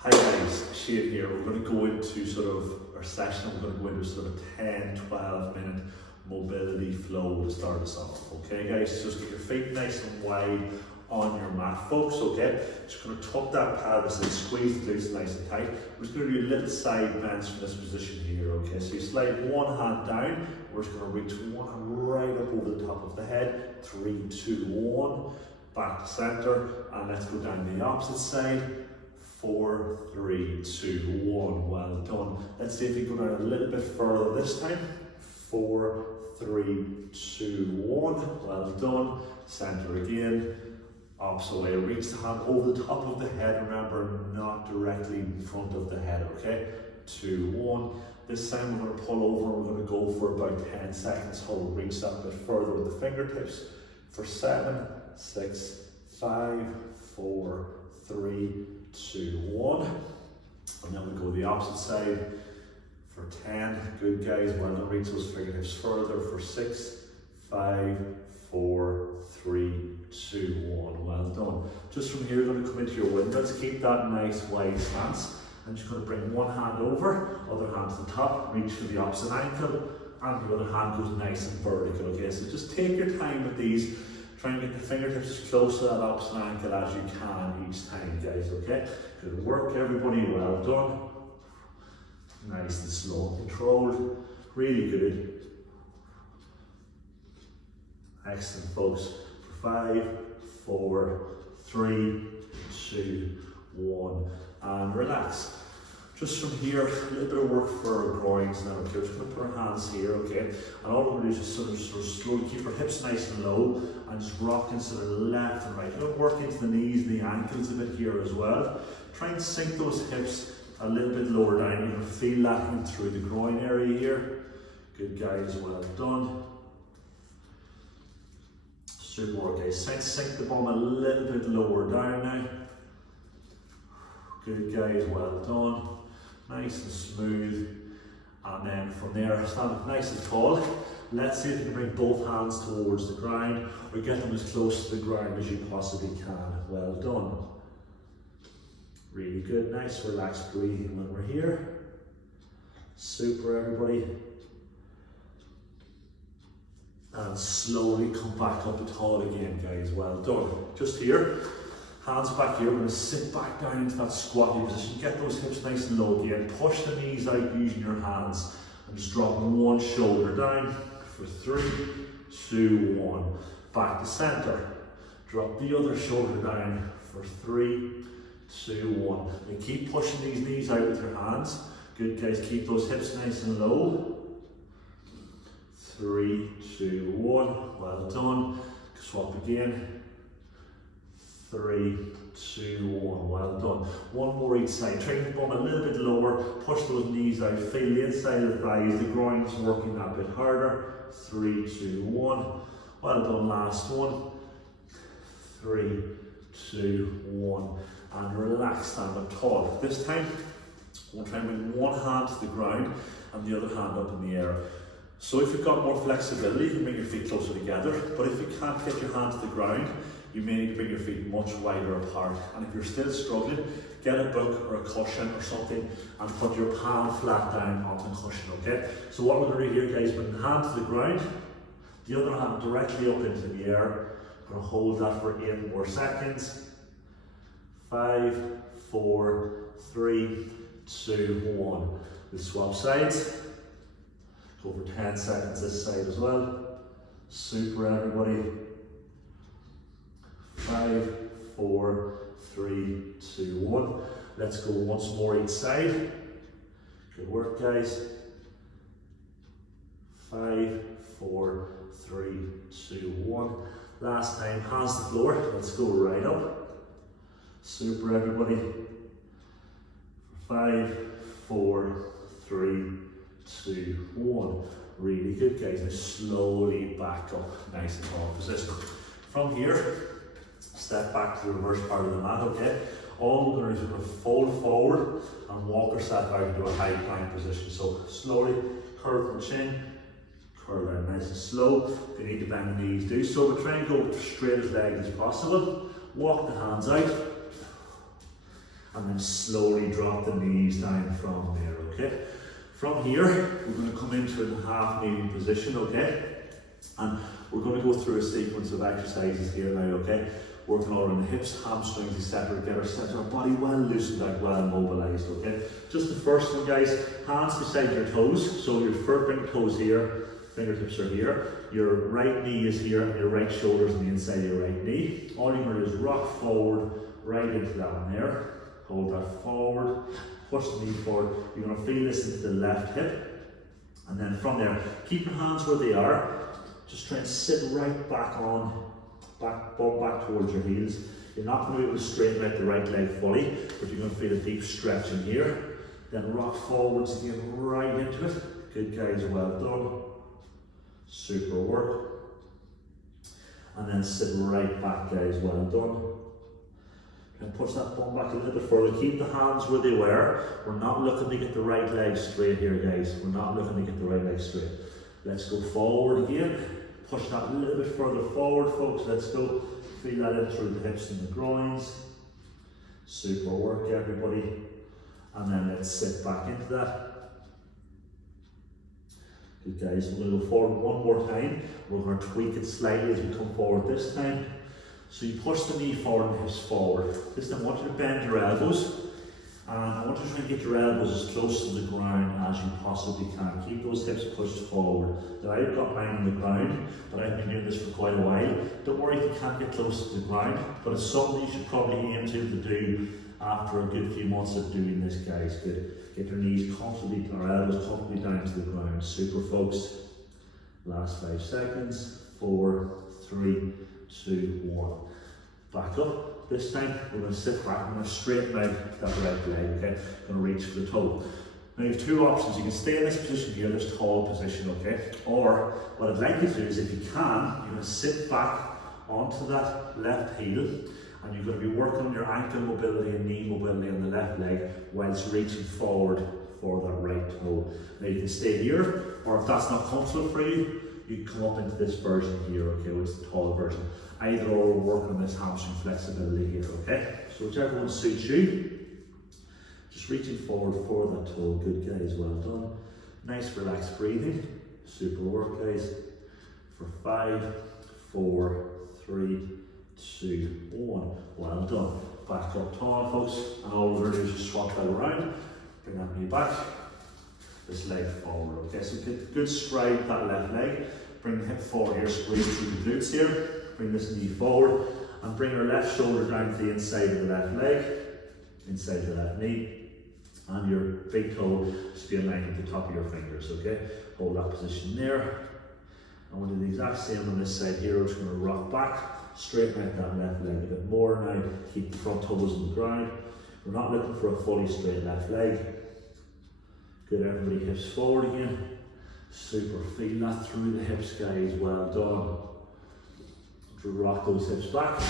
Hi guys, Shane here. We're going to go into sort of our session. We're going to go into sort of 10-12 minute mobility flow to start us off. Okay guys, just get your feet nice and wide on your mat, folks. Okay, just going to tuck that pelvis and squeeze the glutes nice and tight. We're just going to do a little side bends from this position here. Okay, so you slide one hand down. We're just going to reach one hand right up over the top of the head. 3, 2, 1. Back to center, and let's go down the opposite side. 4, 3, 2, 1. Well done. Let's see if we go down a little bit further this time. 4, 3, 2, 1. Well done. Center again. Opposite way. Reach the hand over the top of the head. Remember, not directly in front of the head. Okay. 2, 1. This time we're going to pull over. We're going to go for about 10 seconds. Hold. Reach that a bit further with the fingertips. For 7, 6, 5, 4, 3, 2, 1. And then we go the opposite side for 10. Good guys. Well done. Reach those fingertips further for 6, 5, 4, 3, 2, 1. Well done. Just from here, you're going to come into your wind. Let's keep that nice wide stance. I'm just going to bring one hand over, other hand to the top, reach for the opposite ankle, and the other hand goes nice and vertical. Okay, so just take your time with these. Try and get the fingertips as close to that opposite ankle as you can each time, guys, okay? Good work, everybody, well done. Nice and slow and controlled, really good. Excellent, folks. For 5, 4, 3, 2, 1, and relax. Just from here, a little bit of work for our groins now. Okay, we're just going to put our hands here, okay? And all we're going to do is just sort of slowly keep our hips nice and low and just rock into the left and right. We're going to work into the knees and the ankles a bit here as well. Try and sink those hips a little bit lower down. You can feel that in through the groin area here. Good guys, well done. Super work, guys. Sink the bum a little bit lower down now. Good guys, well done. Nice and smooth. And then from there, stand up nice and tall. Let's see if you can bring both hands towards the ground or get them as close to the ground as you possibly can. Well done. Really good, nice relaxed breathing when we're here. Super, everybody. And slowly come back up tall again, guys. Well done. Just here. Hands back here, we're going to sit back down into that squatty position. Get those hips nice and low again. Push the knees out using your hands. And just drop one shoulder down for 3, 2, 1. Back to center. Drop the other shoulder down for 3, 2, 1. And keep pushing these knees out with your hands. Good guys, keep those hips nice and low. 3, 2, 1. Well done. Swap again. 3, 2, 1. Well done. One more each side. Try the bum a little bit lower. Push those knees out. Feel the inside of the thighs. The groin's working that bit harder. 3, 2, 1. Well done. Last one. 3, 2, 1. And relax. Stand up tall. This time, we'll try and bring one hand to the ground and the other hand up in the air. So if you've got more flexibility, you can bring your feet closer together. But if you can't get your hand to the ground, you may need to bring your feet much wider apart. And if you're still struggling, get a book or a cushion or something and put your palm flat down on the cushion, okay? So what we're going to do here, guys, bring the hand to the ground, the other hand directly up into the air. We're going to hold that for 8 more seconds. 5, 4, 3, 2, 1. We'll swap sides. Go for 10 seconds this side as well. Super, everybody. 5, 4, 3, 2, 1. Let's go once more each side. Good work, guys. 5, 4, 3, 2, 1. Last time, hands to the floor. Let's go right up. Super, everybody. 5, 4, 3, 2, 1. Really good, guys. Now slowly back up. Nice and tall position. From here, step back to the reverse part of the mat, okay? All we're going to do is we're going to fold forward and walk ourselves out into a high plank position. So slowly curve the chin, curve out nice and slow. If you need to bend the knees, do so, but try and go straight as legs as possible. Walk the hands out and then slowly drop the knees down from there, okay? From here, we're going to come into a half kneeling position, okay? And we're going to go through a sequence of exercises here now, okay? Working all around the hips, hamstrings, etc. Get our body well loosened out, well mobilized, okay? Just the first one, guys, hands beside your toes. So your first toes here, fingertips are here. Your right knee is here, and your right shoulder's on the inside of your right knee. All you're going to do is rock forward, right into that one there. Hold that forward, push the knee forward. You're going to feel this into the left hip. And then from there, keep your hands where they are. Just try and sit right back on, back towards your heels. You're not going to be able to straighten out the right leg fully, but you're going to feel a deep stretch in here. Then rock forwards again, right into it. Good, guys, well done. Super work. And then sit right back, guys, well done. And push that bum back a little bit further. Keep the hands where they were. We're not looking to get the right leg straight here, guys. We're not looking to get the right leg straight. Let's go forward again. Push that a little bit further forward, folks. Let's go. Feel that in through the hips and the groins. Super work, everybody. And then let's sit back into that. Good, guys. We're going to go forward one more time. We're going to tweak it slightly as we come forward this time. So you push the knee forward and hips forward. This time I want you to bend your elbows. And I want you to try and get your elbows as close to the ground as you possibly can. Keep those hips pushed forward. Now I've got mine on the ground, but I've been doing this for quite a while. Don't worry if you can't get close to the ground, but it's something you should probably aim to do after a good few months of doing this, guys. Good. Get your knees comfortably, or elbows comfortably down to the ground. Super, folks. Last 5 seconds. 4, 3, 2, 1. Back up. This time we're going to sit back. I'm going to straighten out that right leg, okay? Going to reach for the toe. Now you have two options. You can stay in this position here, this tall position, okay? Or what I'd like you to do is, if you can, you're going to sit back onto that left heel, and you're going to be working on your ankle mobility and knee mobility on the left leg whilst reaching forward for that right toe. Now you can stay here, or if that's not comfortable for you, you can come up into this version here, okay, which is the tall version. Either or, we're working on this hamstring flexibility here, okay? So whichever one suits you. Just reaching forward for that toe. Good, guys, well done. Nice relaxed breathing. Super work, guys. For 5, 4, 3, 2, 1. Well done. Back up tall, folks. And all we're going to do is just swap that around. Bring that knee back. This leg forward, okay? So good stride that left leg. Bring the hip forward here, squeeze through the glutes here. Bring this knee forward and bring your left shoulder down to the inside of the left leg, inside of the left knee, and your big toe should be in line with the top of your fingers, okay? Hold that position there. And we'll do the exact same on this side here. We're just going to rock back, straighten out that left leg a bit more now, keep the front toes on the ground. We're not looking for a fully straight left leg. Good, everybody, hips forward again. Super, feel that through the hips, guys, well done. To rock those hips back.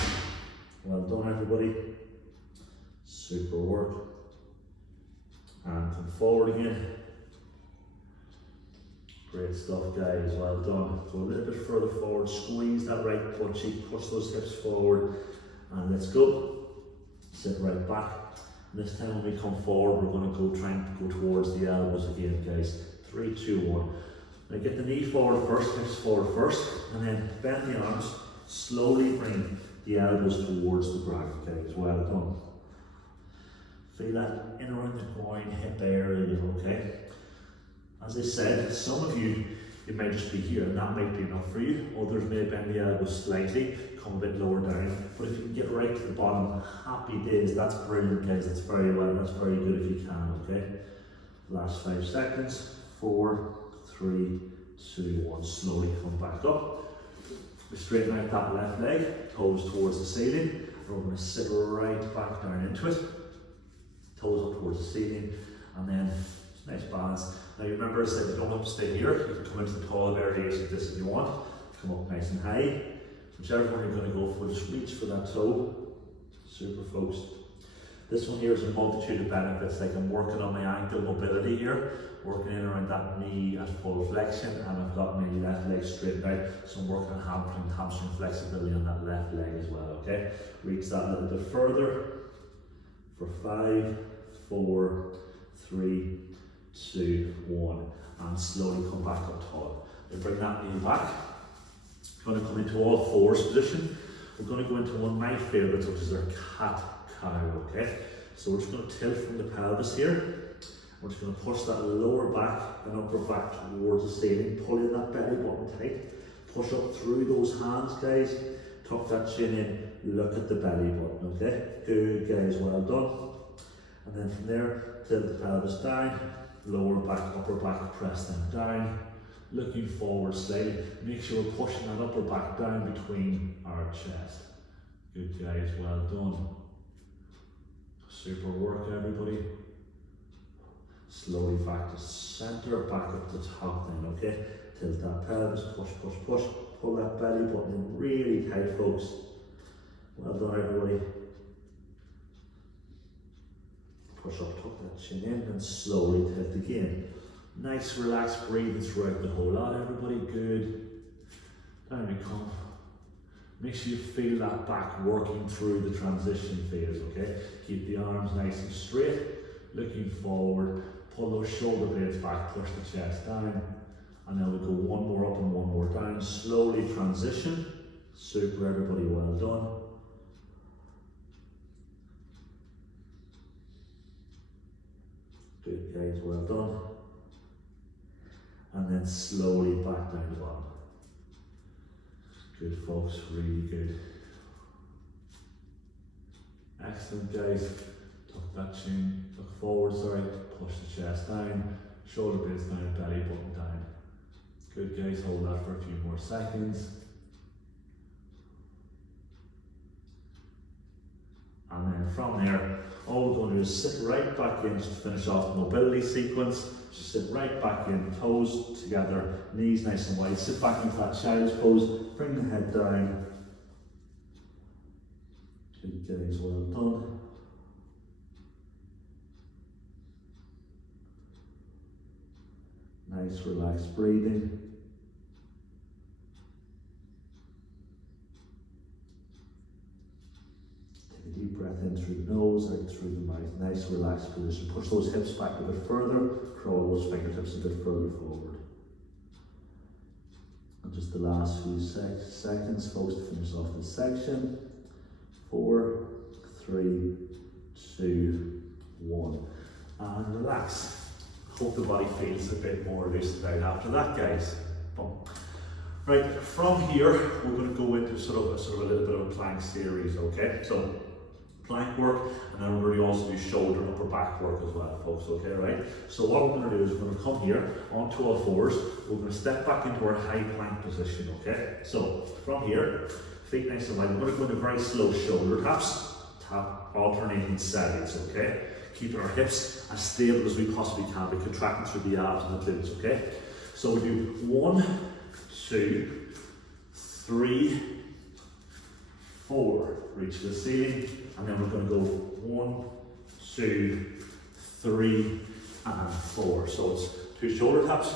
Well done, everybody. Super work. And come forward again. Great stuff, guys. Well done. Go a little bit further forward. Squeeze that right butt cheek. Push those hips forward. And let's go. Sit right back. And this time when we come forward, we're going to go try and go towards the elbows again, guys. 3, 2, 1. Now get the knee forward first, hips forward first, and then bend the arms. Slowly bring the elbows towards the ground, okay, well done. Feel that in around the groin, hip area, okay? As I said, some of you, it might just be here, and that might be enough for you. Others may bend the elbows slightly, come a bit lower down. But if you can get right to the bottom, happy days, that's brilliant, guys. That's very well, that's very good if you can, okay? Last 5 seconds. 4, 3, 2, 1. Slowly come back up. We straighten out that left leg, toes towards the ceiling, and we're going to sit right back down into it. Toes up towards the ceiling, and then nice balance. Now you remember I said you don't have to stay here, you can come into the tall areas like this if you want. Come up nice and high. Whichever one you're going to go for, just reach for that toe. Super, folks. This one here is a multitude of benefits, like I'm working on my ankle mobility here, working in around that knee at full flexion, and I've got my left leg straightened out, so I'm working on hamstring flexibility on that left leg as well, okay? Reach that a little bit further. For 5, 4, 3, 2, 1. And slowly come back up tall. We bring that knee back. Going to come into all fours position. We're going to go into one of my favourites, which is our cat-cow, okay? So we're just going to tilt from the pelvis here. We're just going to push that lower back and upper back towards the ceiling, pulling that belly button tight. Push up through those hands, guys. Tuck that chin in, look at the belly button, okay? Good, guys, well done. And then from there, tilt the pelvis down, lower back, upper back, press them down. Looking forward slightly. Make sure we're pushing that upper back down between our chest. Good, guys, well done. Super work, everybody. Slowly back to center, back up to the top then, okay? Tilt that pelvis, push, push, push. Pull that belly button in really tight, folks. Well done, everybody. Push up, tuck that chin in, and slowly tilt again. Nice relaxed breathing throughout the whole lot, everybody. Good. Down we come. Make sure you feel that back working through the transition phase, okay? Keep the arms nice and straight, looking forward. Pull those shoulder blades back, push the chest down. And then we'll go one more up and one more down. Slowly transition. Super, everybody, well done. Good, guys, well done. And then slowly back down the bottom. Good, folks, really good. Excellent, guys. Tuck that chin, look forward, sorry, push the chest down, shoulder blades down, belly button down. Good, guys, hold that for a few more seconds. And then from there, all we're going to do is sit right back in just to finish off the mobility sequence. Just sit right back in, toes together, knees nice and wide. Sit back into that child's pose, bring the head down. Good, guys, well done. Nice relaxed breathing. Take a deep breath in through the nose, out through the mouth. Nice relaxed position. Push those hips back a bit further. Crawl those fingertips a bit further forward. And just the last few seconds, folks, to finish off this section. 4, 3, 2, 1. And relax. Hope the body feels a bit more loosened out after that, guys. Boom. Right, from here, we're going to go into sort of a little bit of a plank series, okay? So, plank work, and then we're going to also do shoulder and upper back work as well, folks, okay, right? So what we're going to do is we're going to come here onto all fours. We're going to step back into our high plank position, okay? So, from here, feet nice and wide. We're going to go into very slow shoulder taps, tap alternating seconds, okay? Keeping our hips as stable as we possibly can. We're contracting through the abs and the glutes, okay? So we do 1, 2, 3, 4. Reach the ceiling, and then we're going to go 1, 2, 3, and 4. So it's 2 shoulder taps,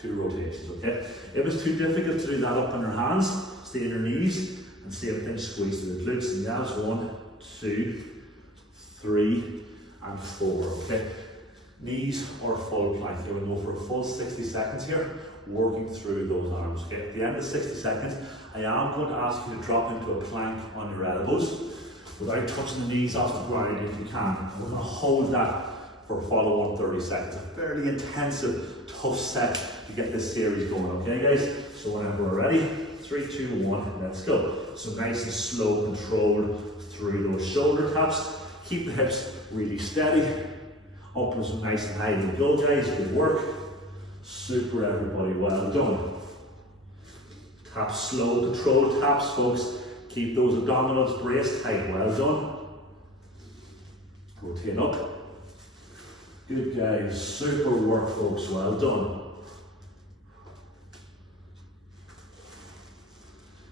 2 rotations, okay? If it's too difficult to do that up on your hands, stay on your knees and see everything squeeze through the glutes and the abs. 1, 2, 3, and 4, okay? Knees or full plank. Here we'll go for a full 60 seconds here, working through those arms, okay? At the end of 60 seconds, I am going to ask you to drop into a plank on your elbows without touching the knees off the ground if you can. We're going to hold that for a follow-on 30 seconds. A fairly intensive, tough set to get this series going, okay, guys? So whenever we're ready, 3, 2, 1, let's go. So nice and slow, controlled through those shoulder taps. Keep the hips really steady. Upwards and nice and high. We go, guys. Good work. Super, everybody. Well done. Tap slow, controlled taps, folks. Keep those abdominals braced tight. Well done. Rotate up. Good, guys. Super work, folks. Well done.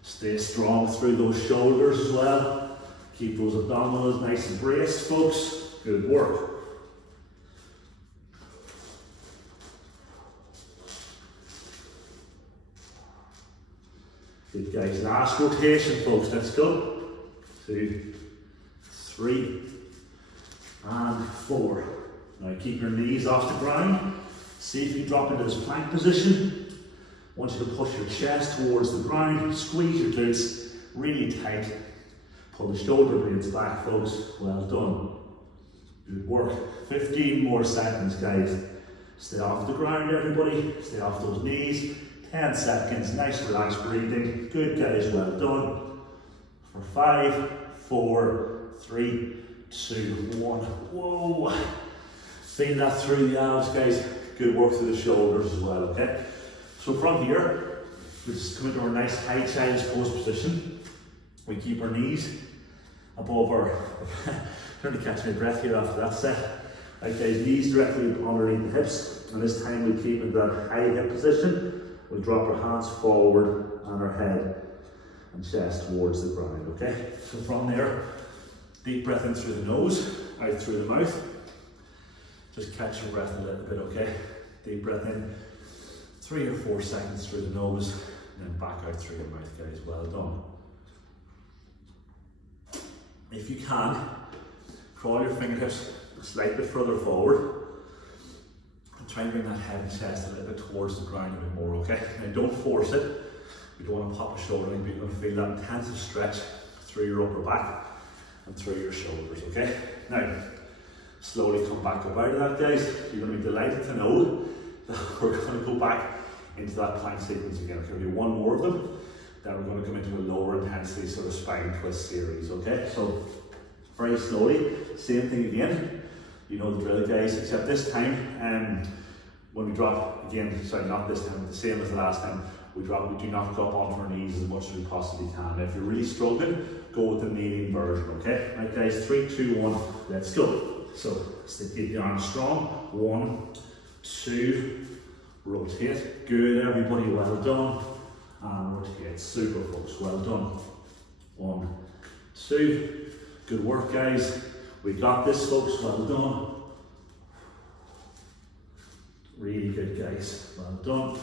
Stay strong through those shoulders as well. Keep those abdominals nice and braced, folks. Good work. Good, guys. Last rotation, folks. Let's go. 2, 3, and 4. Now keep your knees off the ground. See if you drop into this plank position. I want you to push your chest towards the ground, squeeze your glutes really tight. Pull the shoulder blades back, folks. Well done. Good work. 15 more seconds, guys. Stay off the ground, everybody. Stay off those knees. 10 seconds. Nice, relaxed breathing. Good, guys. Well done. For 5, 4, 3, 2, 1. Whoa. Feel that through the abs, guys. Good work through the shoulders as well, okay? So from here, we just come into our nice high child's pose position. We keep our knees above our, trying to catch my breath here after that set. Right guys, knees directly underneath the hips. And this time we keep in that high hip position. We'll drop our hands forward and our head and chest towards the ground, okay? So from there, deep breath in through the nose, out through the mouth. Just catch your breath a little bit, okay? Deep breath in, 3 or 4 seconds through the nose, and then back out through your mouth, guys. Well done. If you can, crawl your fingertips a slight bit further forward, and try and bring that head and chest a little bit towards the ground a bit more, okay? Now don't force it. You don't want to pop a shoulder in, but you're going to feel that intensive stretch through your upper back and through your shoulders, okay? Now, slowly come back up out of that, guys. You're going to be delighted to know that we're going to go back into that plank sequence again. Okay, we'll do one more of them, then we're going to come into a lower intensity sort of spine twist series, okay? So, very slowly, same thing again. You know the drill, guys, except this time, when we drop, again, sorry, not this time, the same as the last time, we do not drop onto our knees as much as we possibly can. Now, if you're really struggling, go with the kneeling version, okay? Right, guys, 3, 2, 1, let's go. So, keep the arms strong. 1, 2, rotate. Good, everybody, well done. And rotate, super folks, well done. 1, 2, good work, guys. We got this, folks, well done. Really good, guys, well done.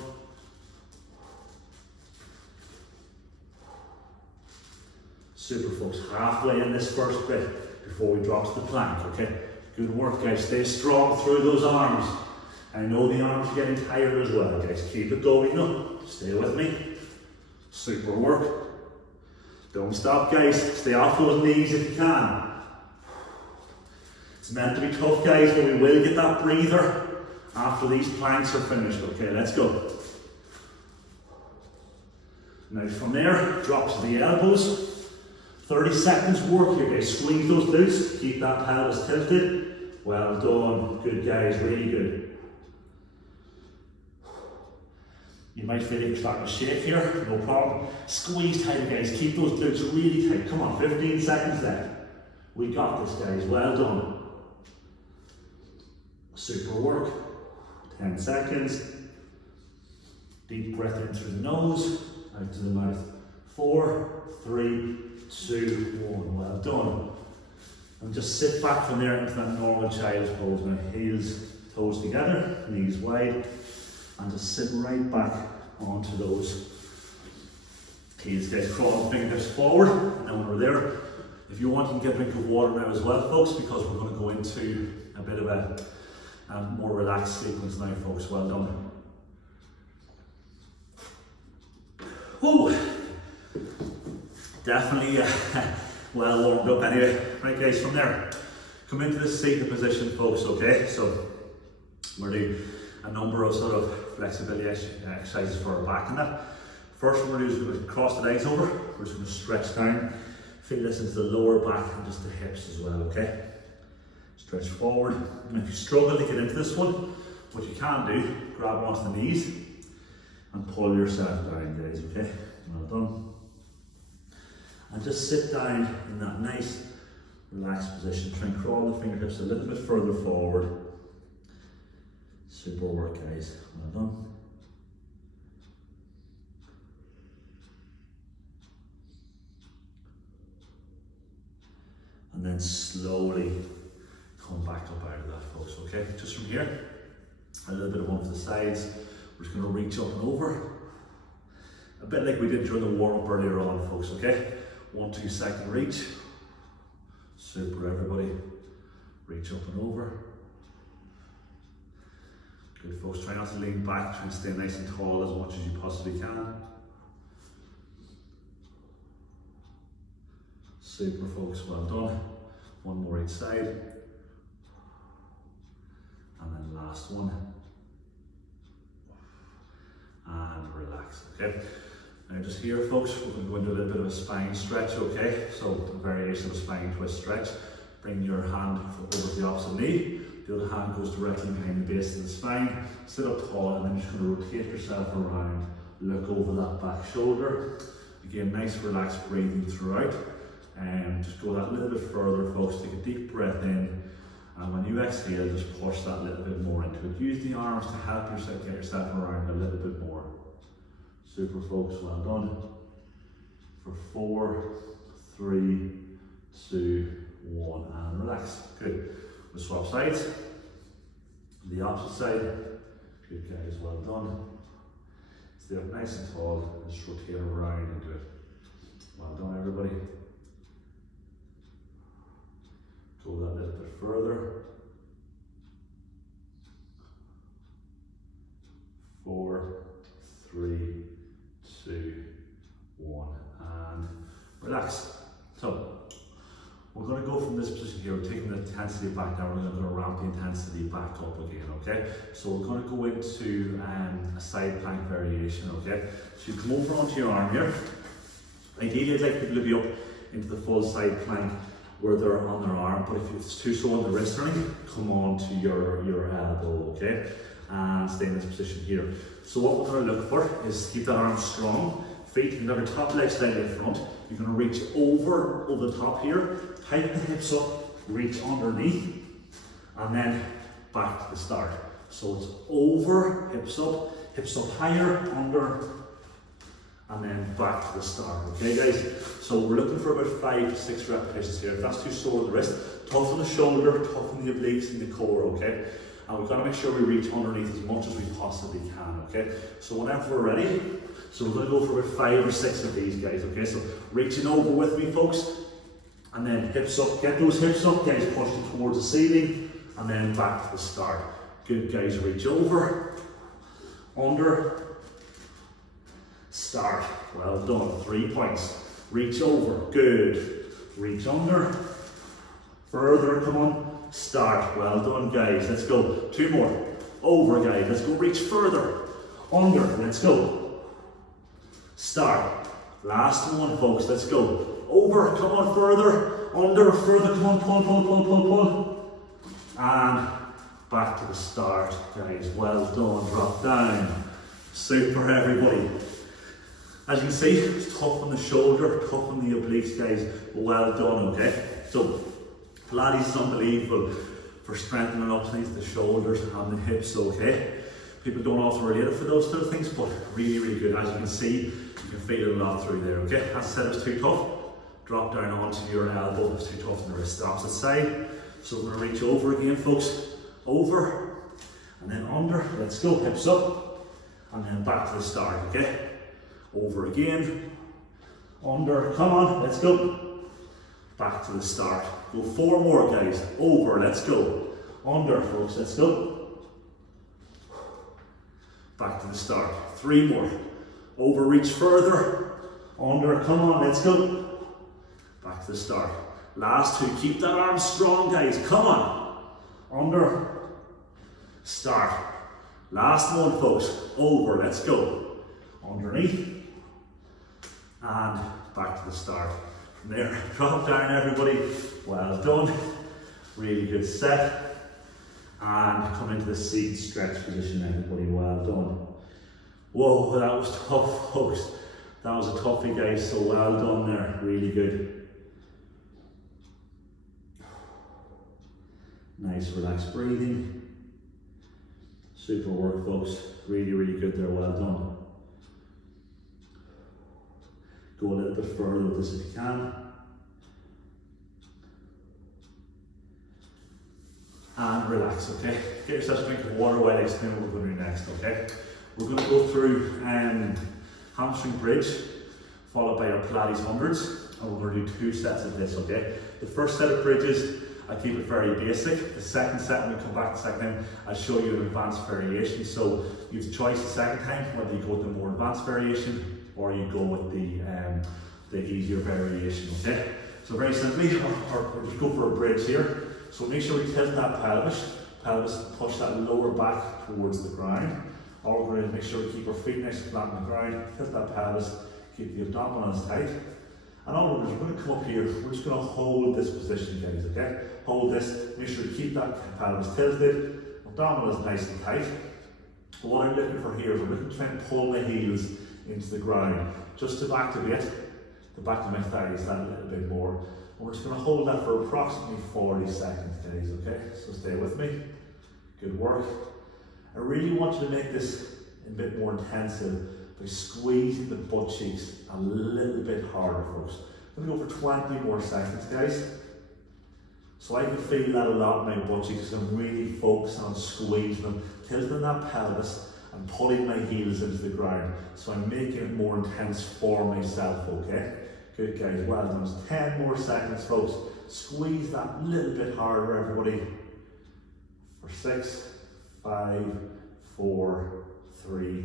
Super folks, halfway in this first bit before we drop to the plank, okay? Good work, guys. Stay strong through those arms. I know the arms are getting tired as well, guys. Keep it going now. Stay with me. Super work. Don't stop, guys. Stay off those knees if you can. It's meant to be tough, guys, but we will get that breather after these planks are finished. Okay, let's go. Now from there, drop to the elbows. 30 seconds work here, guys. Squeeze those glutes. Keep that pelvis tilted. Well done. Good, guys. Really good. You might feel like you're starting to shake here. No problem. Squeeze tight, guys. Keep those glutes really tight. Come on, 15 seconds left. We got this, guys. Well done. Super work. 10 seconds. Deep breath in through the nose, out to the mouth. 4, 3, 2, 1. Well done. And just sit back from there into that normal child's pose. Now heels, toes together, knees wide, and just sit right back onto those heels, guys. Crawl the fingertips forward, and then when we're there, if you want, you can get a drink of water now as well, folks, because we're going to go into a bit of a more relaxed sequence now, folks. Well done. Woo! Definitely well warmed up anyway. Right, guys, from there, come into the seated position, folks, okay? So we're doing a number of sort of flexibility exercises for our back and that. First one we're doing is we're going to cross the legs over. We're just going to stretch down. Feel this into the lower back and just the hips as well, okay? Stretch forward. And if you struggle to get into this one, what you can do, grab onto the knees and pull yourself down, guys, okay? Well done. And just sit down in that nice, relaxed position. Try and crawl the fingertips a little bit further forward. Super work, guys. Well done. And then slowly come back up out of that, folks, okay? Just from here, a little bit of one to the sides. We're just going to reach up and over. A bit like we did during the warm-up earlier on, folks, okay? 1, 2 second reach. Super, everybody. reach up and over. Good folks, try not to lean back, try and stay nice and tall as much as you possibly can. Super folks, well done. One more each side. And then last one. And relax, okay? Now just here folks, we're going to go into a little bit of a spine stretch, okay? So a variation of a spine twist stretch. Bring your hand over the opposite knee. The other hand goes directly behind the base of the spine. Sit up tall and then you're just going to rotate yourself around. Look over that back shoulder. Again, nice relaxed breathing throughout. And just go that little bit further folks. Take a deep breath in. And when you exhale, just push that little bit more into it. Use the arms to help yourself get yourself around a little bit more. Super folks, well done. For 4, 3, 2, 1, and relax. Good. We'll swap sides. The opposite side. Good guys, well done. Stay up nice and tall. Just rotate around into it. Well done, everybody. Go that little bit further. 4, 3, 2, 1, and relax. So we're going to go from this position here. We're taking the intensity back down. We're going to ramp the intensity back up again. Okay. So we're going to go into a side plank variation. Okay. So you come over onto your arm here. Ideally, I'd like people to be up into the full side plank where they're on their arm, but if it's too sore on the wrist or anything, come on to your elbow, okay? And stay in this position here. So what we're going to look for is keep that arm strong, feet, and have your top leg slightly in front. You're going to reach over the top here, tighten the hips up, reach underneath, and then back to the start. So it's over, hips up higher, under, and then back to the start, okay guys? So we're looking for about 5 to 6 repetitions here. If that's too sore on the wrist, toughen the shoulder, toughen the obliques and the core, okay? And we've got to make sure we reach underneath as much as we possibly can, okay? So whenever we're ready, so we're going to go for about 5 or 6 of these guys, okay? So reaching over with me, folks, and then hips up, get those hips up, guys, pushing towards the ceiling, and then back to the start. Good, guys, reach over, under, start. Well done. 3 points. Reach over. Good. Reach under. Further. Come on. Start. Well done, guys. Let's go. 2 more. Over, guys. Let's go. Reach further. Under. Let's go. Start. Last one, folks. Let's go. Over. Come on. Further. Under. Further. Come on. Pull, pull, pull, pull, pull. And back to the start, guys. Well done. Drop down. Super, everybody. As you can see, it's tough on the shoulder, tough on the obliques, guys. Well done, okay? So, Pilates is unbelievable for strengthening up things, the shoulders and the hips, okay? People don't often relate it for those sort of things, but really, really good. As you can see, you can feel it a lot through there, okay? As I said, if it's too tough, drop down onto your elbow. If it's too tough on the wrist, the opposite side. So we're gonna reach over again, folks. Over, and then under. Let's go, hips up, and then back to the start, okay? Over again, under, come on, let's go. Back to the start. Go 4 more, guys. Over, let's go. Under, folks, let's go. Back to the start. 3 more. Over, reach further. Under, come on, let's go. Back to the start. Last 2, keep that arm strong, guys, come on. Under, start. Last one, folks. Over, let's go. Underneath. And back to the start. From there, drop down, everybody. Well done. Really good set. And come into the seat stretch position, everybody. Well done. Whoa, that was tough, folks. That was a toughie, guys. So well done there. Really good. Nice, relaxed breathing. Super work, folks. Really, really good there. Well done. Go a little bit further with this if you can. And relax, okay? Get yourself a drink of water while I explain what we're going to do next, okay? We're going to go through hamstring bridge, followed by our Pilates hundreds, and we're going to do 2 sets of this, okay? The first set of bridges, I keep it very basic. The second set, when we come back the second time, I'll show you an advanced variation. So you have the choice the second time, whether you go with the more advanced variation or you go with the easier variation, okay? So very simply, or just go for a bridge here. So make sure we tilt that pelvis, push that lower back towards the ground. All we're going to make sure we keep our feet nice and flat on the ground, tilt that pelvis, keep the abdominals tight. And all we're going to come up here, we're just going to hold this position, guys, okay? Hold this, make sure you keep that pelvis tilted, abdominals nice and tight. But what I'm looking for here is I'm looking to try and pull my heels into the ground, just to activate the back of my thighs that a little bit more. And we're just going to hold that for approximately 40 seconds, guys, okay? So stay with me. Good work. I really want you to make this a bit more intensive by squeezing the butt cheeks a little bit harder, folks. I'm going to go for 20 more seconds, guys. So I can feel that a lot in my butt cheeks because I'm really focused on squeezing them, tilting that pelvis and pulling my heels into the ground. So I'm making it more intense for myself, okay? Good, guys, well done. Just 10 more seconds, folks. Squeeze that little bit harder, everybody. For 6, 5, 4, 3,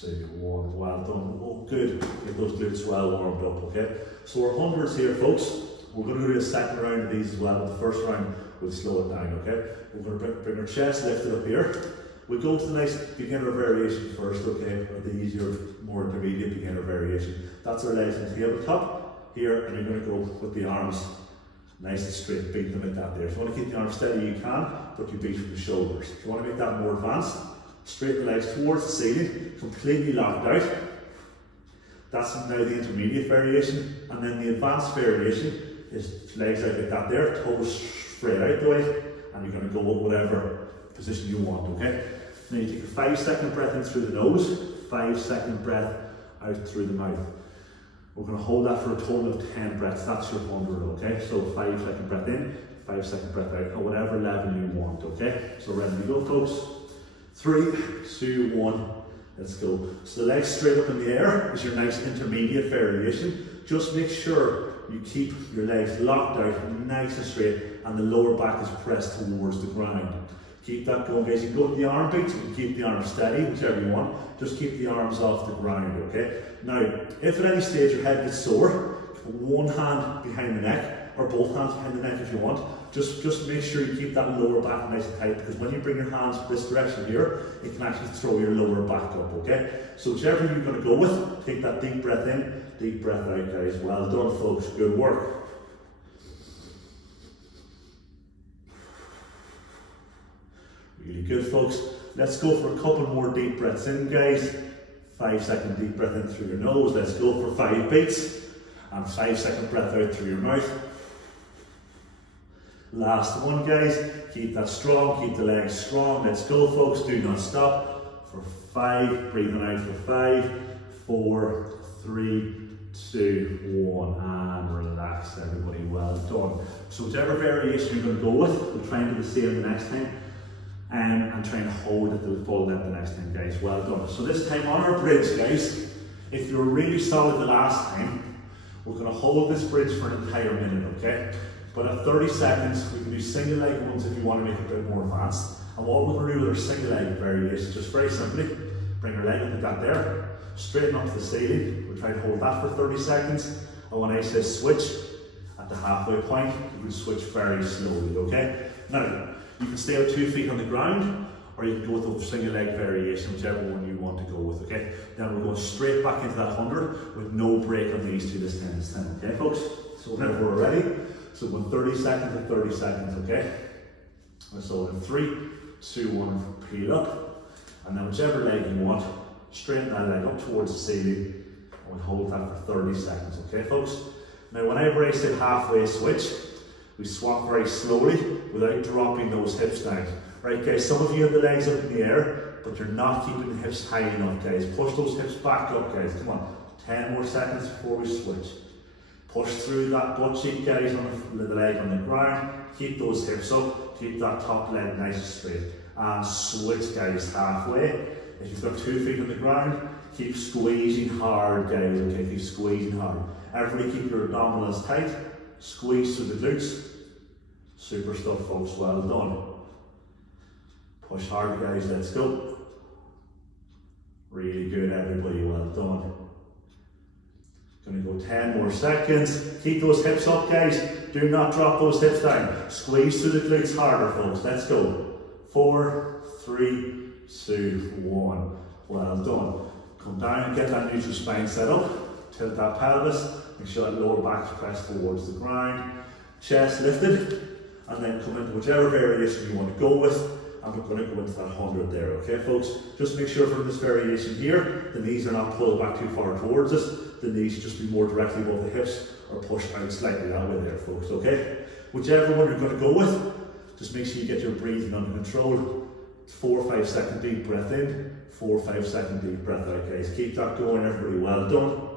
2, 1. Well done. Oh, good. Get those glutes well warmed up, okay? So we're hundreds here, folks. We're going to do a second round of these as well, but the first round we'll slow it down, okay? We're going to bring our chest lifted up here. We'll go to the nice beginner variation first, okay? Or the easier, more intermediate beginner variation. That's our legs into tabletop here, and you're going to go with the arms nice and straight, beat them like that there. If you want to keep the arms steady, you can, but you beat from the shoulders. If you want to make that more advanced, straighten the legs towards the ceiling, completely locked out. That's now the intermediate variation, and then the advanced variation is legs out like that there, toes straight out the way, and you're going to go with whatever position you want, okay? Now you take a 5-second breath in through the nose, 5-second breath out through the mouth. We're going to hold that for a total of 10 breaths. That's your 100, okay? So 5-second breath in, 5-second breath out, at whatever level you want, okay? So ready to go, folks? 3, 2, 1, let's go. So the legs straight up in the air is your nice intermediate variation. Just make sure you keep your legs locked out, nice and straight, and the lower back is pressed towards the ground. Keep that going, guys. You can go with the arm beats, you can keep the arms steady, whichever you want. Just keep the arms off the ground, okay? Now, if at any stage your head gets sore, put one hand behind the neck, or both hands behind the neck if you want. Just make sure you keep that lower back nice and tight, because when you bring your hands this direction here, it can actually throw your lower back up, okay? So whichever you're going to go with, take that deep breath in, deep breath out, guys. Well done, folks. Good work. Really good, folks. Let's go for a couple more deep breaths in, guys. 5-second deep breath in through your nose. Let's go for 5 beats. And 5-second breath out through your mouth. Last one, guys. Keep that strong, keep the legs strong. Let's go, folks. Do not stop. For 5, breathing out for 5, 4, 3, 2, 1, and relax, everybody. Well done. So whichever variation you're going to go with, we'll try and do the same the next time. And try and hold it to the full length the next time, guys. Well done. So this time on our bridge, guys, if you were really solid the last time, we're going to hold this bridge for an entire minute, okay? But at 30 seconds, we can do single leg ones if you want to make it a bit more advanced. And what we're going to do with our single leg variation, just very simply, bring our leg up like that there, straighten up to the ceiling. We'll try and hold that for 30 seconds. And when I say switch, at the halfway point, you can switch very slowly, okay? Now, you can stay with 2 feet on the ground, or you can go with a single leg variation, whichever one you want to go with, okay? Then we're going straight back into that 100 with no break on these two this time, okay, folks? So whenever we're ready, so we're 30 seconds and 30 seconds, okay? So in 3, 2, 1, peel up, and then whichever leg you want, straighten that leg up towards the ceiling, and we'll hold that for 30 seconds, okay, folks? Now whenever I say halfway switch, we swap very slowly without dropping those hips down. Right, guys, some of you have the legs up in the air, but you're not keeping the hips high enough, guys. Push those hips back up, guys. Come on, 10 more seconds before we switch. Push through that butt cheek, guys, on the leg on the ground. Keep those hips up. Keep that top leg nice and straight. And switch, guys, halfway. If you've got 2 feet on the ground, keep squeezing hard, guys. Okay, keep squeezing hard. Everybody keep your abdominals tight. Squeeze through the glutes. Super stuff, folks, well done. Push hard, guys, let's go. Really good, everybody, well done. Gonna go 10 more seconds. Keep those hips up, guys. Do not drop those hips down. Squeeze through the glutes harder, folks. Let's go. 4, 3, 2, 1. Well done. Come down and get that neutral spine set up. Tilt that pelvis. Make sure that lower back is pressed towards the ground. Chest lifted. And then come into whichever variation you want to go with. And we're going to go into that 100 there, okay, folks? Just make sure from this variation here, the knees are not pulled back too far towards us. The knees should just be more directly above the hips or pushed out slightly that way there, folks, okay? Whichever one you're going to go with, just make sure you get your breathing under control. 4 or 5 second deep breath in, 4 or 5 second deep breath out, guys. Keep that going, everybody, well done.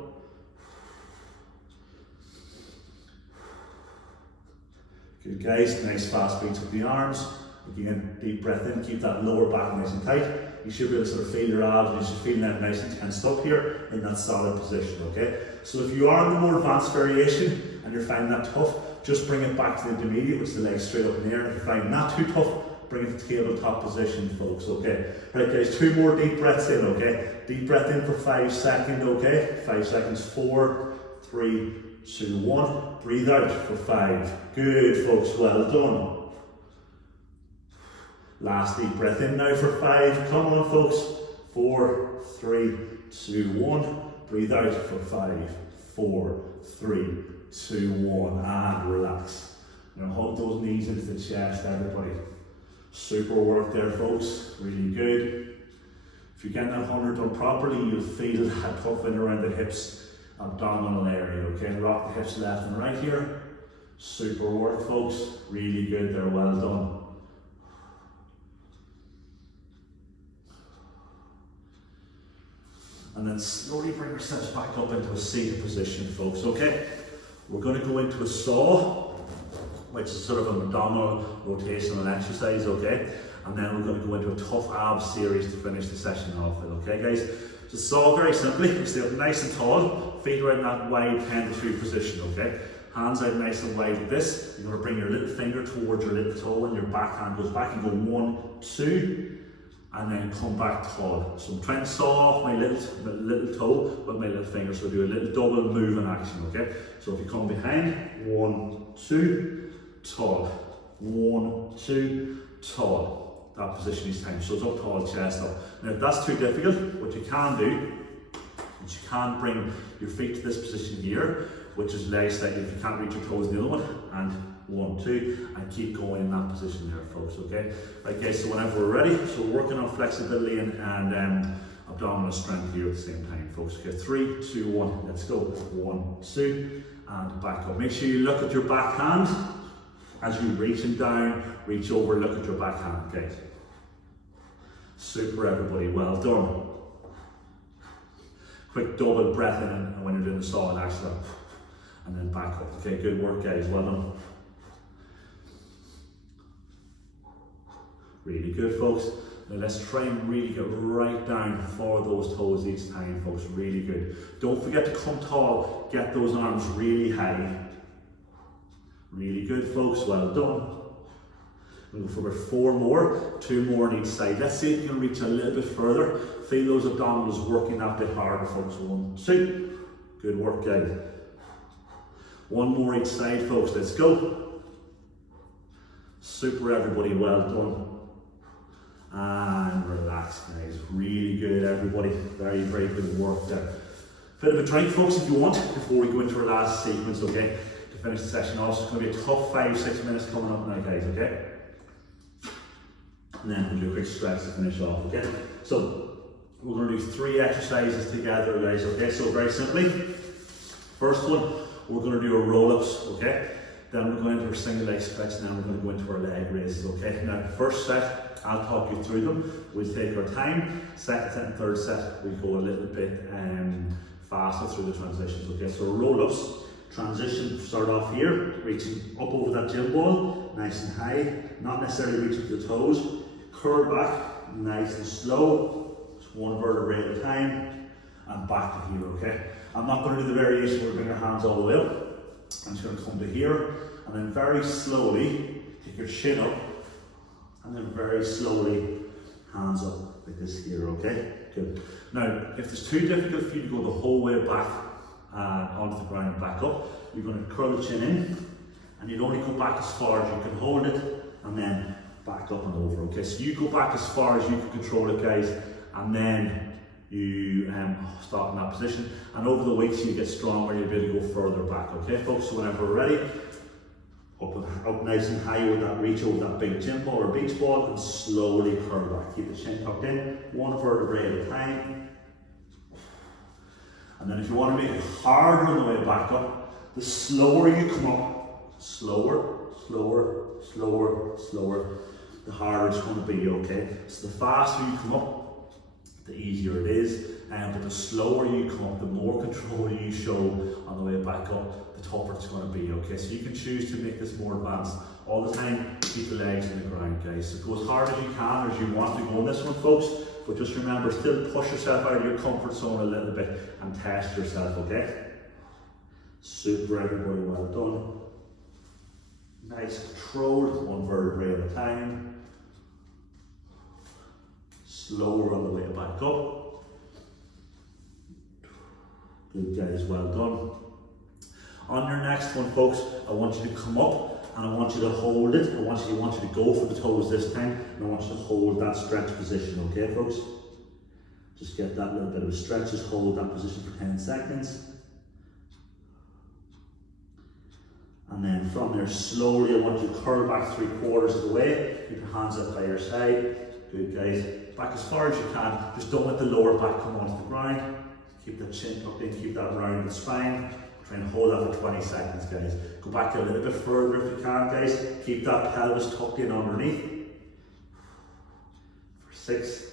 Good, guys, nice fast beats with the arms. Again, deep breath in, keep that lower back nice and tight. You should be able to sort of feel your abs, and you should feel that nice and tensed up here in that solid position, okay? So if you are in the more advanced variation and you're finding that tough, just bring it back to the intermediate, which is the legs straight up in the air. If you're finding that too tough, bring it to tabletop position, folks, okay? Right, guys, 2 more deep breaths in, okay? Deep breath in for 5 seconds, okay? 5 seconds, 4, 3, 2, 1. Breathe out for 5. Good, folks, well done. Last deep breath in now for 5. Come on, folks. 4, 3, 2, 1. Breathe out for 5, 4, 3, 2, 1. And relax. Now hug those knees into the chest, everybody. Super work there, folks. Really good. If you're getting that 100 done properly, you'll feel that toughening around the hips, abdominal area, okay? Rock the hips left and right here. Super work, folks. Really good there, well done. And then slowly bring ourselves back up into a seated position, folks, okay? We're going to go into a saw, which is sort of an abdominal rotational exercise, okay? And then we're going to go into a tough abs series to finish the session off with, okay, guys? So saw, very simply, we stay up nice and tall, feet are in that wide 10-3 position, okay? Hands out nice and wide like this. You're going to bring your little finger towards your little toe and your back hand goes back and go 1, 2, and then come back tall. So I'm trying to saw off my little toe with my little finger, so do a little double move in action, okay? So if you come behind, 1, 2, tall, 1, 2, tall. That position each time, so it's up tall, chest up. Now if that's too difficult, what you can do is you can bring your feet to this position here, which is legs slightly, if you can't reach your toes in the other one, and 1, 2, and keep going in that position there, folks, okay? Right, guys, so whenever we're ready, so we're working on flexibility and abdominal strength here at the same time, folks, okay? 3, 2, 1, let's go. 1, 2, and back up. Make sure you look at your back hand as you reaching down, reach over, look at your back hand, okay? Super, everybody, well done. Quick double breath in and when you're doing the saw and exhale, and then back up, okay? Good work, guys, well done. Really good, folks. Now let's try and really get right down for those toes each time, folks. Really good. Don't forget to come tall. Get those arms really high. Really good, folks. Well done. We'll go for about 4 more. 2 more on each side. Let's see if you can reach a little bit further. Feel those abdominals working that bit harder, folks. 1, 2. Good work, guys. 1 more each side, folks. Let's go. Super, everybody. Well done. And relax, guys. Really good, everybody. Very, very good work there. Bit of a drink, folks, if you want, before we go into our last sequence, okay? To finish the session off. So it's going to be a tough 5-6 minutes coming up now, guys, okay? And then we'll do a quick stretch to finish off, okay? So we're going to do 3 exercises together, guys, okay? So very simply, first one, we're going to do our roll-ups, okay? Then we're going into our single leg stretch, and then we're going to go into our leg raises, okay? Now, first set, I'll talk you through them. We'll take our time. Second set and third set, we'll go a little bit faster through the transitions, okay? So roll-ups, transition, start off here, reaching up over that gym ball, nice and high, not necessarily reaching to the toes. Curl back, nice and slow, just 1 vertebrae at a time, and back to here, okay? I'm not going to do the variation where we bring our hands all the way up. I'm just going to come to here, and then very slowly Take your chin up, and then very slowly, hands up like this here, okay? Good. Now, if it's too difficult for you to go the whole way back onto the ground and back up, you're going to curl the chin in, and you'd only go back as far as you can hold it, and then back up and over, okay? So you go back as far as you can control it, guys, and then you start in that position, and over the weeks you get stronger, you'll be able to go further back, okay folks? So whenever we're ready, up nice and high with that reach over that big gym ball or beach ball, and slowly curl back. Keep the chin tucked in, one vertebrae at a time. And then if you want to make it harder on the way back up, the slower you come up, slower, slower, slower, slower, the harder it's going to be, okay? So the faster you come up, the easier it is, but the slower you come up, the more control you show on the way back up, the tougher it's going to be, okay? So you can choose to make this more advanced. All the time, keep the legs in the ground, guys. So go as hard as you can, as you want to go on this one, folks, but just remember, still push yourself out of your comfort zone a little bit and test yourself, okay? Super, everybody, well done. Nice control, one vertebrae at a time. Slower on the way back up. Good, guys, well done. On your next one, folks, I want you to come up and I want you to hold it. I want you to go for the toes this time, and I want you to hold that stretch position, okay, folks? Just get that little bit of a stretch, just hold that position for 10 seconds. And then from there, slowly, I want you to curl back 3/4 of the way. Keep your hands up by your side. Good, guys. Back as far as you can. Just don't let the lower back come onto the ground. Keep that chin tucked in, keep that rounded spine. Try and hold that for 20 seconds, guys. Go back a little bit further if you can, guys. Keep that pelvis tucked in underneath. For 6,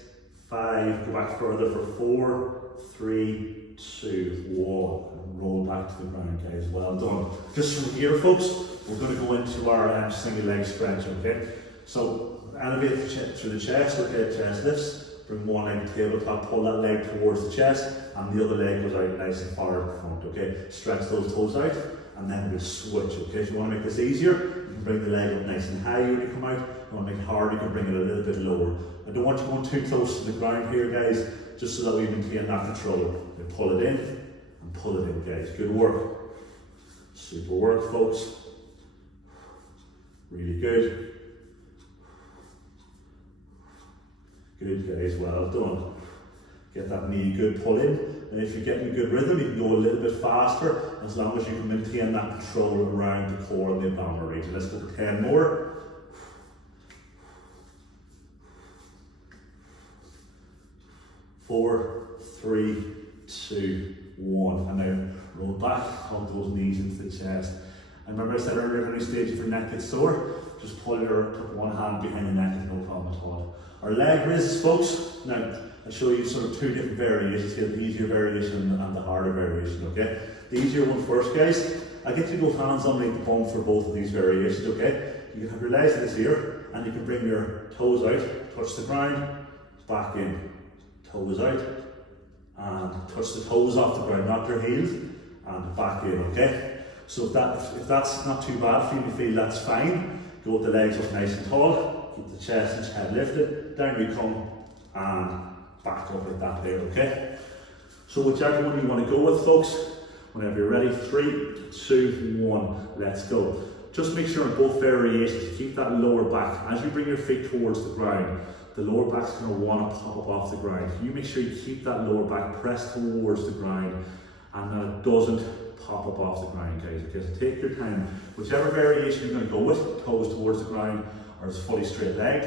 5, go back further for 4, 3, 2, 1. And roll back to the ground, guys. Well done. Just from here, folks, we're going to go into our single leg stretch, okay? So elevate through the chest, okay, chest lifts. Bring one leg to tabletop, pull that leg towards the chest, and the other leg goes out nice and far in front, okay? Stretch those toes out, and then we'll switch, okay? If you want to make this easier, you can bring the leg up nice and high when you come out. If you want to make it hard, you can bring it a little bit lower. I don't want you going too close to the ground here, guys, just so that we maintain that control. You pull it in, and pull it in, guys. Good work. Super work, folks. Really good. Good, guys, well done. Get that knee good pull in, and if you're getting a good rhythm, you can go a little bit faster, as long as you can maintain that control around the core and the abdominal region. Let's go for 10 more. 4, 3, 2, 1, and now roll back, hug those knees into the chest. And remember I said earlier, at any stage if your neck gets sore, just put one hand behind the neck, no problem at all. Our leg raises, folks. Now, I'll show you sort of 2 different variations here, the easier variation and the harder variation, okay? The easier one first, guys. I get you to go hands underneath the bum for both of these variations, okay? You can have your legs this here, and you can bring your toes out, touch the ground, back in, toes out, and touch the toes off the ground, not your heels, and back in, okay? So if that's not too bad for you, you feel that's fine, go with the legs up nice and tall. Keep the chest and head lifted, down you come, and back up like that there, okay? So whichever one you want to go with, folks, whenever you're ready, 3, 2, 1, let's go. Just make sure in both variations, keep that lower back. As you bring your feet towards the ground, the lower back's going to want to pop up off the ground. You make sure you keep that lower back pressed towards the ground, and that it doesn't pop up off the ground, guys, okay? So take your time. Whichever variation you're going to go with, toes towards the ground, or it's fully straight leg,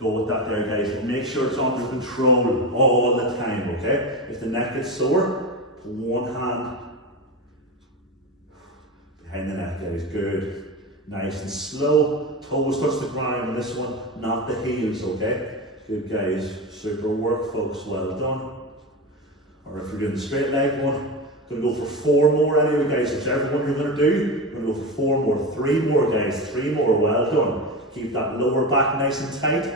go with that there, guys. But make sure it's under control all the time, okay? If the neck gets sore, put one hand behind the neck, guys. Good. Nice and slow. Toes touch the ground on this one, not the heels, okay? Good, guys. Super work, folks. Well done. Or if you're doing the straight leg one, gonna go for 4 more anyway, guys. Whichever one you're gonna do, we're gonna go for 4 more. 3 more, guys. 3 more. Well done. Keep that lower back nice and tight.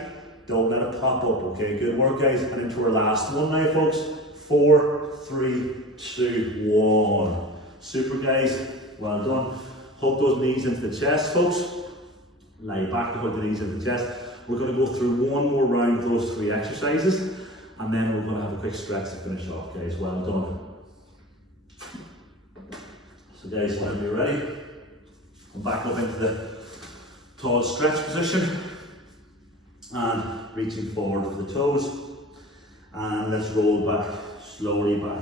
Don't let it pop up, okay? Good work, guys. And into our last one now, folks. 4, 3, 2, 1. Super, guys. Well done. Hug those knees into the chest, folks. Lie back to hold the knees at the chest. We're going to go through one more round of those 3 exercises, and then we're going to have a quick stretch to finish off, guys. Well done. So guys, whenever you're ready, come back up into the tall stretch position and reaching forward for the toes, and let's roll back, slowly back.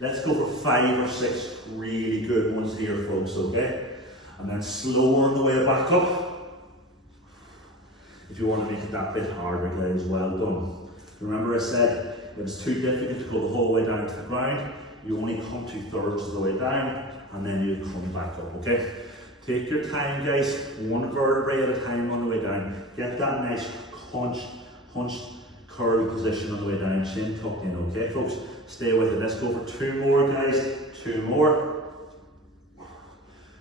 Let's go for 5 or 6 really good ones here, folks, okay? And then slower on the way back up. If you want to make it that bit harder, guys, well done. Remember I said, if it's too difficult to go the whole way down to the ground, you only come 2/3 of the way down, and then you come back up, okay? Take your time, guys, 1 vertebrae at a time on the way down. Get that nice hunched curl position on the way down, chin tucked in, okay, folks? Stay with it. Let's go for 2 more, guys. 2 more.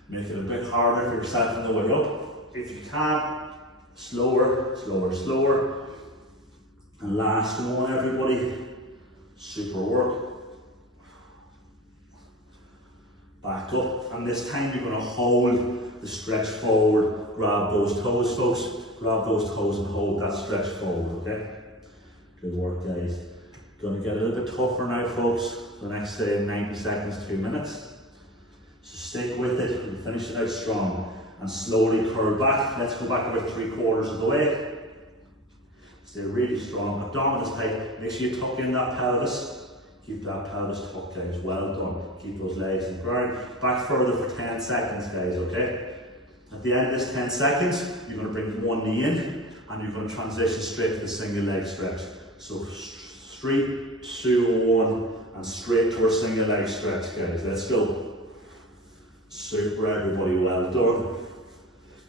Make it a bit harder for yourself on the way up. If you can, slower, slower, slower. And last one, everybody. Super work. Back up. And this time you're going to hold the stretch forward. Grab those toes, folks. Grab those toes and hold that stretch forward, okay? Good work, guys. Going to get a little bit tougher now, folks. The next 90 seconds, 2 minutes. So stick with it and finish it out strong. And slowly curl back. Let's go back about 3/4 of the way. Stay really strong. Abdominals tight. Make sure you tuck in that pelvis. Keep that pelvis tucked, guys. Well done. Keep those legs in the ground. Back further for 10 seconds, guys, okay? At the end of this 10 seconds, you're going to bring one knee in and you're going to transition straight to the single leg stretch. So 3, 2, 1, and straight to our single leg stretch, guys. Let's go. Super, everybody, well done.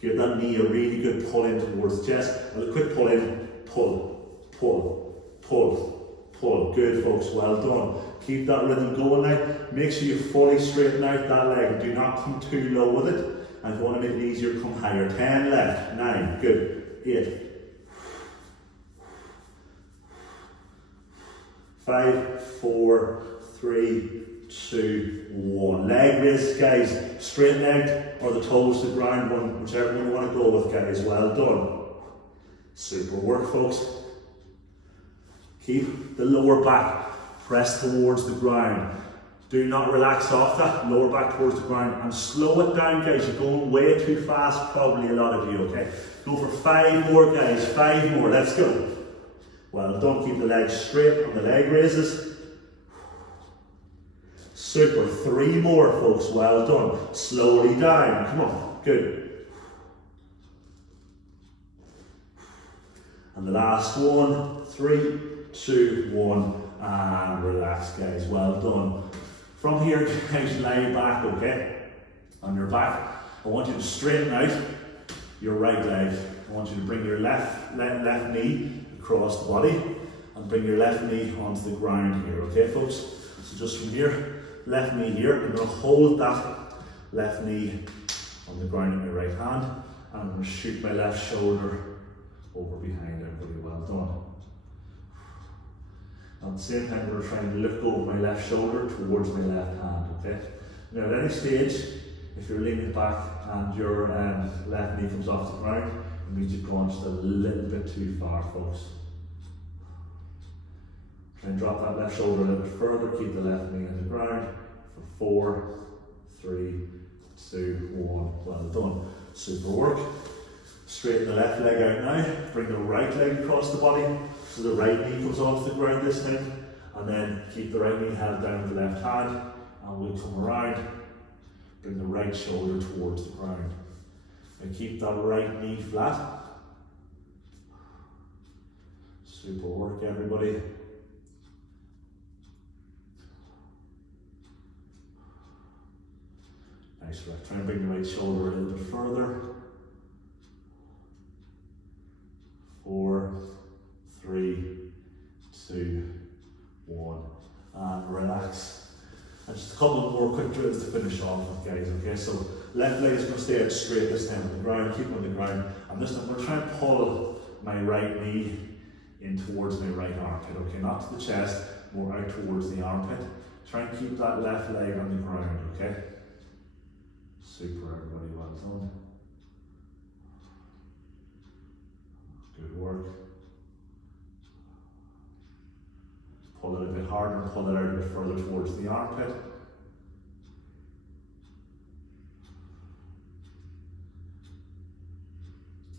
Give that knee a really good pull in towards the chest. And a quick pull in, pull, pull, pull, pull. Good, folks, well done. Keep that rhythm going now. Make sure you fully straighten out that leg. Do not come too low with it. And if you want to make it easier, come higher. 10 left, 9, good, 8, 5, 4, 3, 2, 1. Leg raises, guys. Straight legged or the toes to the ground, whichever one you want to go with, guys. Well done. Super work, folks. Keep the lower back pressed towards the ground. Do not relax off that. Lower back towards the ground and slow it down, guys. You're going way too fast, probably a lot of you, okay? Go for 5 more, guys. 5 more. Let's go. Well done. Keep the legs straight on the leg raises. Super. 3 more, folks. Well done. Slowly down. Come on. Good. And the last one. 3, 2, 1. And relax, guys. Well done. From here, guys, lie back, okay? On your back. I want you to straighten out your right leg. I want you to bring your left knee across the body and bring your left knee onto the ground here, okay, folks? So just from here, left knee here, I'm going to hold that left knee on the ground in my right hand, and I'm going to shoot my left shoulder over behind everybody. Well done. At the same time, we're trying to lift over my left shoulder towards my left hand, okay? Now at any stage, if you're leaning back and your left knee comes off the ground, it means you've gone just a little bit too far, folks. Try and drop that left shoulder a little bit further, keep the left knee on the ground for 4, 3, 2, 1. Well done. Super work. Straighten the left leg out now. Bring the right leg across the body so the right knee comes off the ground this time. And then keep the right knee held down with the left hand. And we'll come around. Bring the right shoulder towards the ground. And keep that right knee flat. Super work, everybody. Nice work. Try and bring the right shoulder a little bit further. 4, 3, 2, 1, and relax. And just a couple more quick drills to finish off with, guys, okay? So left leg is going to stay out straight this time on the ground, keep on the ground. And this time I'm going to try and pull my right knee in towards my right armpit, okay? Not to the chest, more out towards the armpit. Try and keep that left leg on the ground, okay? Super, everybody, well done. Good work. Pull it a bit harder and pull it out a bit further towards the armpit.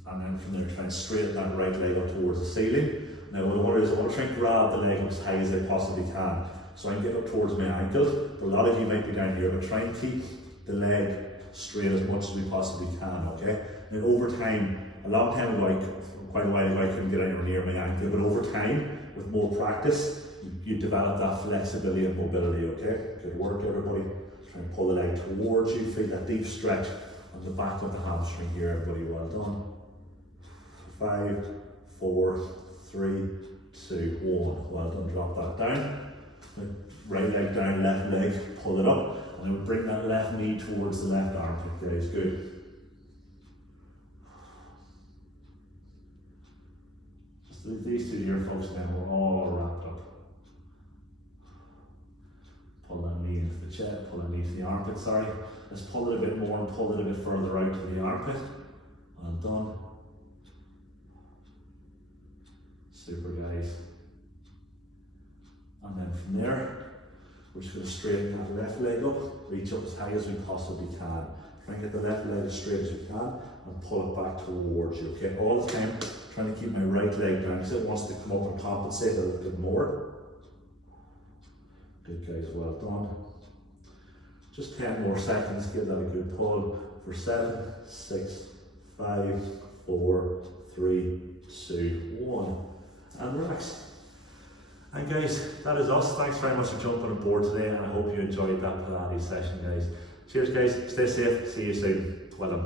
And then from there, try and straighten that right leg up towards the ceiling. Now what I want to do is I want to try and grab the leg up as high as I possibly can. So I can get up towards my ankles, but a lot of you might be down here, but try and keep the leg straight as much as we possibly can, okay? Now over time, a long time ago, quite a while ago, I couldn't get anywhere near my ankle, but over time, with more practice, you develop that flexibility and mobility, okay? Good work, everybody. Try and pull the leg towards you, feel that deep stretch on the back of the hamstring here, everybody, well done. 5, 4, 3, 2, 1. Well done, drop that down. Right leg down, left leg, pull it up. And then we bring that left knee towards the left armpit, guys, good. Just these two here, folks, now we're all wrapped up. Pull that knee into the chest, pull that knee to the armpit, sorry. Let's pull it a bit more and pull it a bit further out to the armpit. Well done. Super, guys. And then from there, we're just going to straighten that left leg up, reach up as high as we possibly can. Try and get the left leg as straight as you can and pull it back towards you, okay? All the time, trying to keep my right leg down because it wants to come up and compensate a little bit more. Good, guys, well done. Just 10 more seconds, give that a good pull for 7, 6, 5, 4, 3, 2, 1. And relax. And guys, that is us. Thanks very much for jumping on board today, and I hope you enjoyed that Pilates session, guys. Cheers, guys. Stay safe. See you soon. Well done.